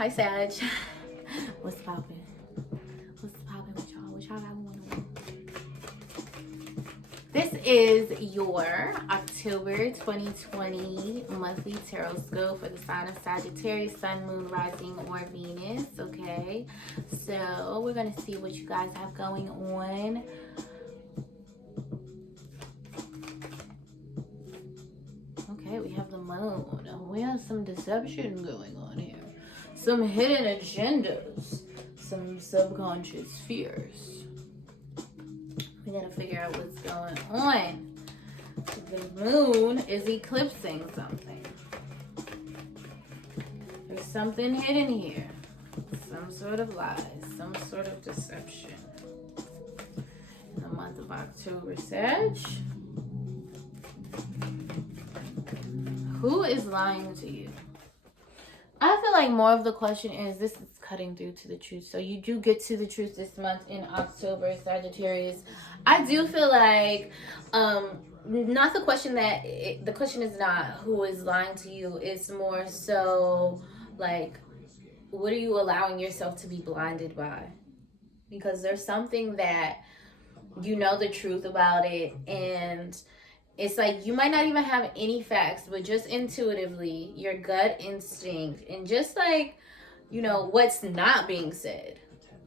Hi, Sag. What's poppin'? What's poppin' with y'all? What y'all got going on? This is your October 2020 monthly Tarotscope for the sign of Sagittarius, Sun, Moon, Rising, or Venus. Okay, so we're gonna see what you guys have going on. Okay, we have the moon. We have some deception going on here. Some hidden agendas. Some subconscious fears. We gotta figure out what's going on. The moon is eclipsing something. There's something hidden here. Some sort of lies. Some sort of deception. In the month of October, Sag. Who is lying to you? I feel like more of the question is, this is cutting through to the truth. So you do get to the truth this month in October, Sagittarius. I do feel like, not the question that, the question is not who is lying to you. It's more so like, what are you allowing yourself to be blinded by? Because there's something that you know the truth about it, and it's like you might not even have any facts, but just intuitively, your gut instinct, and just like, you know, what's not being said,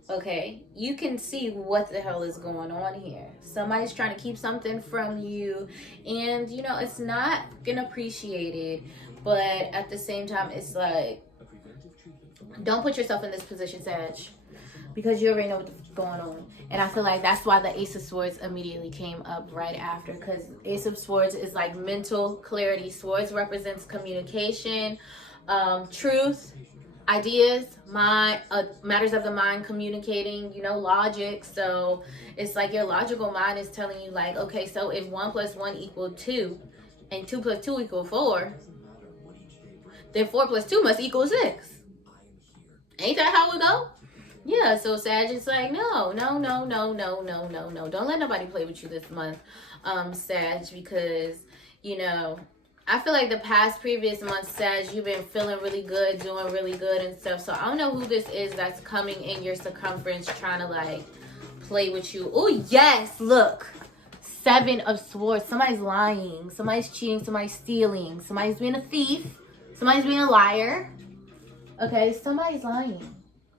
okay? You can see what the hell is going on here. Somebody's trying to keep something from you, and, you know, it's not gonna appreciate it, but at the same time, it's like, don't put yourself in this position, Sag, because you already know what's going on. And I feel like that's why the Ace of Swords immediately came up right after, because Ace of Swords is like mental clarity. Swords represents communication, truth, ideas, mind, matters of the mind, communicating, you know, logic. So it's like your logical mind is telling you like, okay, so if 1 + 1 = 2 and 2 + 2 = 4, then 4 + 2 must equal 6. Ain't that how we go? Yeah, so Sag is like, no. Don't let nobody play with you this month, Sag, because, you know, I feel like the previous months, Sag, you've been feeling really good, doing really good and stuff. So I don't know who this is that's coming in your circumference trying to, like, play with you. Oh, yes, look. 7 of Swords. Somebody's lying. Somebody's cheating. Somebody's stealing. Somebody's being a thief. Somebody's being a liar. Okay, somebody's lying.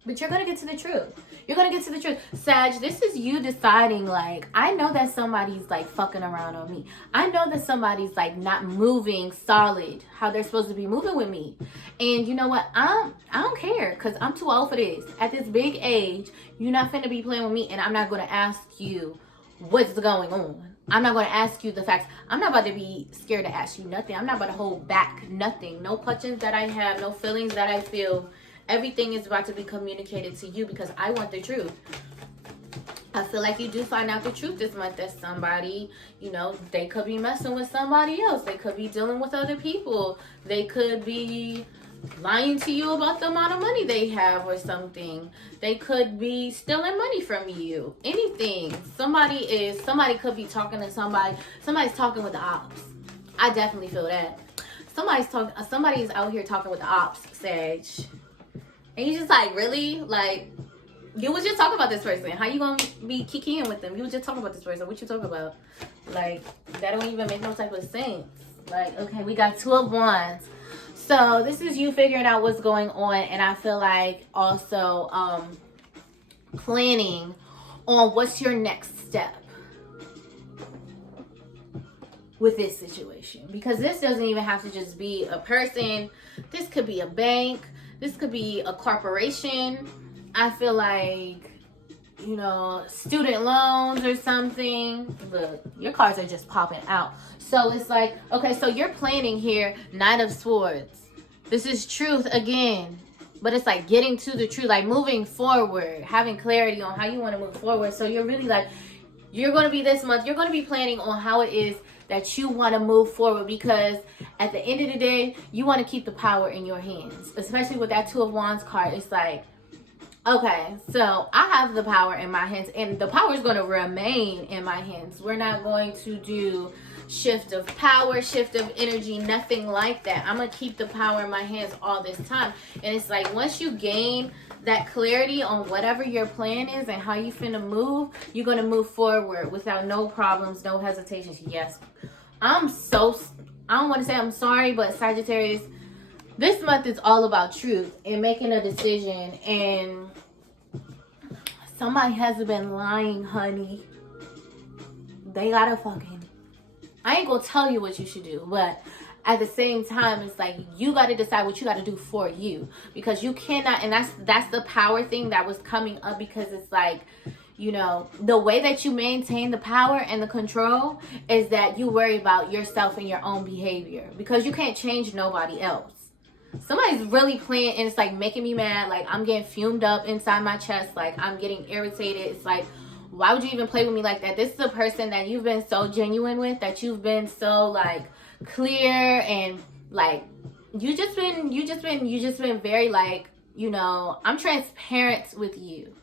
But you're going to get to the truth. You're going to get to the truth. Sag, this is you deciding, like, I know that somebody's, like, fucking around on me. I know that somebody's, like, not moving solid how they're supposed to be moving with me. And you know what? I don't care, because I'm too old for this. At this big age, you're not finna be playing with me, and I'm not going to ask you what's going on. I'm not going to ask you the facts. I'm not about to be scared to ask you nothing. I'm not about to hold back nothing. No questions that I have, no feelings that I feel. Everything is about to be communicated to you because I want the truth. I feel like you do find out the truth this month that somebody, you know, they could be messing with somebody else. They could be dealing with other people. They could be lying to you about the amount of money they have or something. They could be stealing money from you. Anything. Somebody could be talking to somebody. Somebody's talking with the ops. I definitely feel that. Somebody's out here talking with the ops, Sag. And you just like, really? Like, you was just talking about this person. How you gonna be kicking with them? You was just talking about this person. What you talking about? Like, that don't even make no type of sense. Like, okay, we got 2 of Wands. So this is you figuring out what's going on. And I feel like also planning on what's your next step with this situation. Because this doesn't even have to just be a person. This could be a bank. This could be a corporation. I feel like, you know, student loans or something. Look, your cards are just popping out. So it's like, okay, so you're planning here, 9 of Swords. This is truth again. But it's like getting to the truth, like moving forward, having clarity on how you want to move forward. So you're really like, you're going to be this month, you're going to be planning on how it is that you want to move forward, because at the end of the day, you want to keep the power in your hands, especially with that 2 of Wands card. It's like, okay, so I have the power in my hands, and the power is going to remain in my hands. We're not going to do shift of power, shift of energy, nothing like that. I'm going to keep the power in my hands all this time. And it's like, once you gain that clarity on whatever your plan is and how you finna move, you're going to move forward without no problems, no hesitations. Yes, I don't want to say I'm sorry, but Sagittarius, this month is all about truth and making a decision. And somebody has been lying, honey. They gotta I ain't gonna tell you what you should do, but at the same time, it's like, you gotta decide what you gotta do for you, because you cannot. And that's the power thing that was coming up, because it's like, you know, the way that you maintain the power and the control is that you worry about yourself and your own behavior, because you can't change nobody else. Somebody's really playing, and it's like making me mad. Like, I'm getting fumed up inside my chest. Like, I'm getting irritated. It's like, why would you even play with me like that? This is a person that you've been so genuine with, that you've been so like clear, and like you just been very like, you know, I'm transparent with you.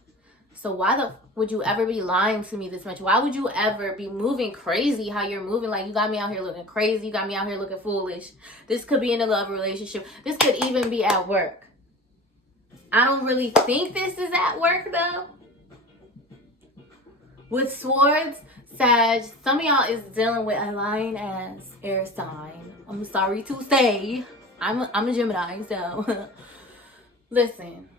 So why would you ever be lying to me this much? Why would you ever be moving crazy how you're moving? Like, you got me out here looking crazy. You got me out here looking foolish. This could be in a love relationship. This could even be at work. I don't really think this is at work though. With swords, Sag, some of y'all is dealing with a lying ass air sign. I'm sorry to say. I'm a Gemini, so listen.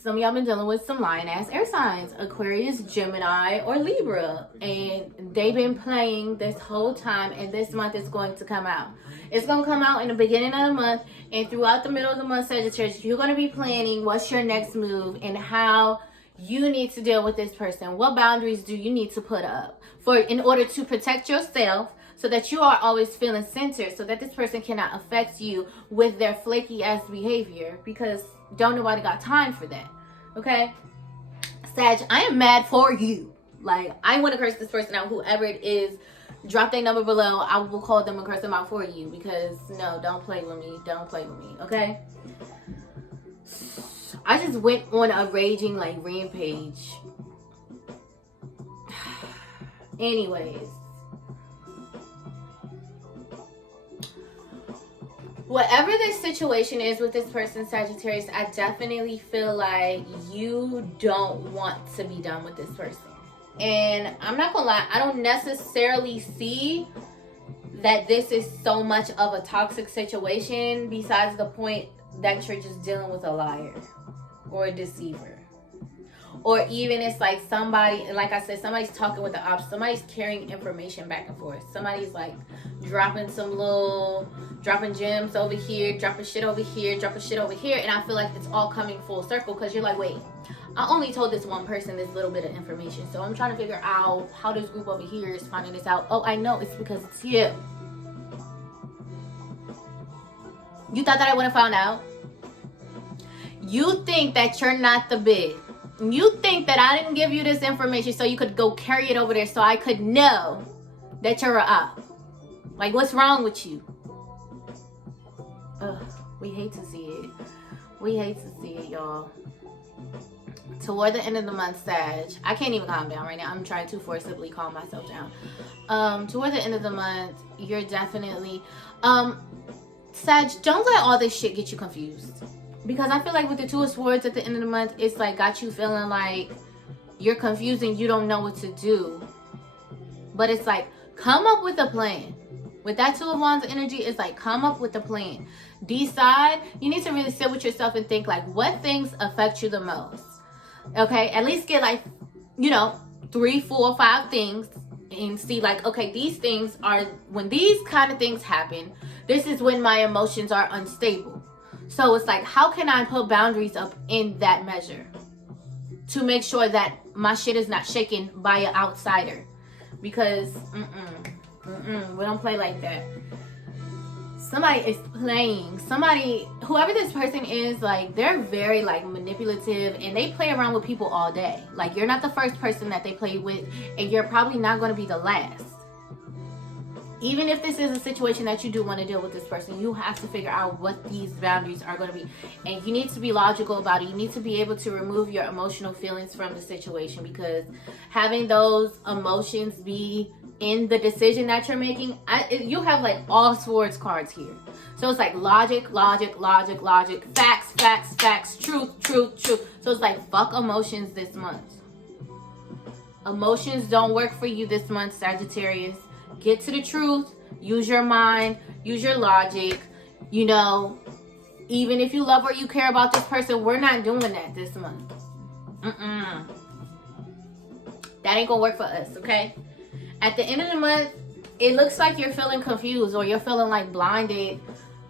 Some of y'all been dealing with some lying ass air signs. Aquarius, Gemini, or Libra. And they've been playing this whole time, and this month is going to come out. It's going to come out in the beginning of the month, and throughout the middle of the month, Sagittarius, you're going to be planning what's your next move and how you need to deal with this person. What boundaries do you need to put up in order to protect yourself, so that you are always feeling centered, so that this person cannot affect you with their flaky ass behavior, because don't nobody got time for that. Okay, Sag, I am mad for you. Like, I want to curse this person out. Whoever it is, drop their number below. I will call them and curse them out for you, because no, don't play with me. Don't play with me. Okay, I just went on a raging like rampage. Anyways, whatever this situation is with this person, Sagittarius, I definitely feel like you don't want to be done with this person. And I'm not gonna lie, I don't necessarily see that this is so much of a toxic situation, besides the point that you're just dealing with a liar or a deceiver. Or even it's like somebody, like I said, somebody's talking with the opposite. Somebody's carrying information back and forth. Somebody's like dropping gems over here, dropping shit over here, dropping shit over here. And I feel like it's all coming full circle, because you're like, wait, I only told this one person this little bit of information. So I'm trying to figure out how this group over here is finding this out. Oh, I know, it's because it's you. You thought that I would have found out? You think that you're not the big. You think that I didn't give you this information so you could go carry it over there so I could know that you're a op. Like, what's wrong with you? Ugh, we hate to see it. We hate to see it, y'all. Toward the end of the month, Sag, I can't even calm down right now. I'm trying to forcibly calm myself down. Toward the end of the month, you're definitely... Sag, don't let all this shit get you confused. Because I feel like with the Two of Swords at the end of the month, it's like got you feeling like you're confused and you don't know what to do. But it's like, come up with a plan. With that Two of Wands energy, it's like, come up with a plan. Decide. You need to really sit with yourself and think like, what things affect you the most? Okay, at least get like, 3, 4, 5 things, and see like, okay, these things are, when these kind of things happen, this is when my emotions are unstable. So it's like, how can I put boundaries up in that measure to make sure that my shit is not shaken by an outsider? Because we don't play like that. Somebody is playing. Whoever this person is, like, they're very like manipulative, and they play around with people all day. Like, you're not the first person that they play with, and you're probably not going to be the last. Even if this is a situation that you do want to deal with this person, you have to figure out what these boundaries are going to be. And you need to be logical about it. You need to be able to remove your emotional feelings from the situation, because having those emotions be in the decision that you're making. You have like all swords cards here. So it's like logic, facts, truth. So it's like fuck emotions this month. Emotions don't work for you this month, Sagittarius. Get to the truth. Use your mind. Use your logic. You know, even if you love or you care about this person, we're not doing that this month. That ain't gonna work for us, okay? At the end of the month, it looks like you're feeling confused or you're feeling like blinded,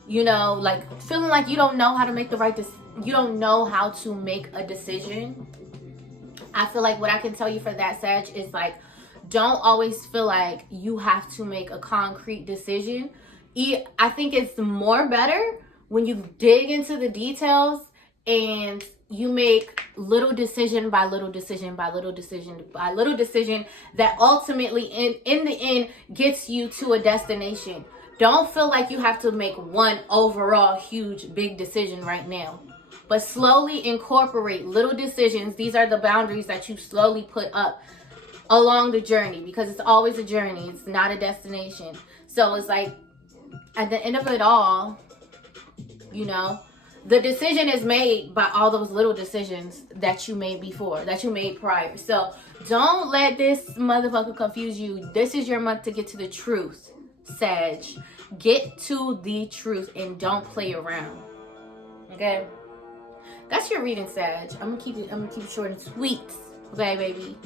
you know, like feeling like you don't know how to make the right decision. You don't know how to make a decision. I feel like what I can tell you for that, Sag, is like, don't always feel like you have to make a concrete decision. I think it's more better when you dig into the details and you make little decision by little decision by little decision by little decision that ultimately in the end gets you to a destination. Don't feel like you have to make one overall huge big decision right now, but slowly incorporate little decisions. These are the boundaries that you slowly put up along the journey, because it's always a journey. It's not a destination. So it's like at the end of it all, you know, the decision is made by all those little decisions that you made before, that you made prior. So don't let this motherfucker confuse you. This is your month to get to the truth, Sag. Get to the truth and don't play around. Okay? That's your reading, Sag. I'm gonna keep it short and sweet. Okay, baby.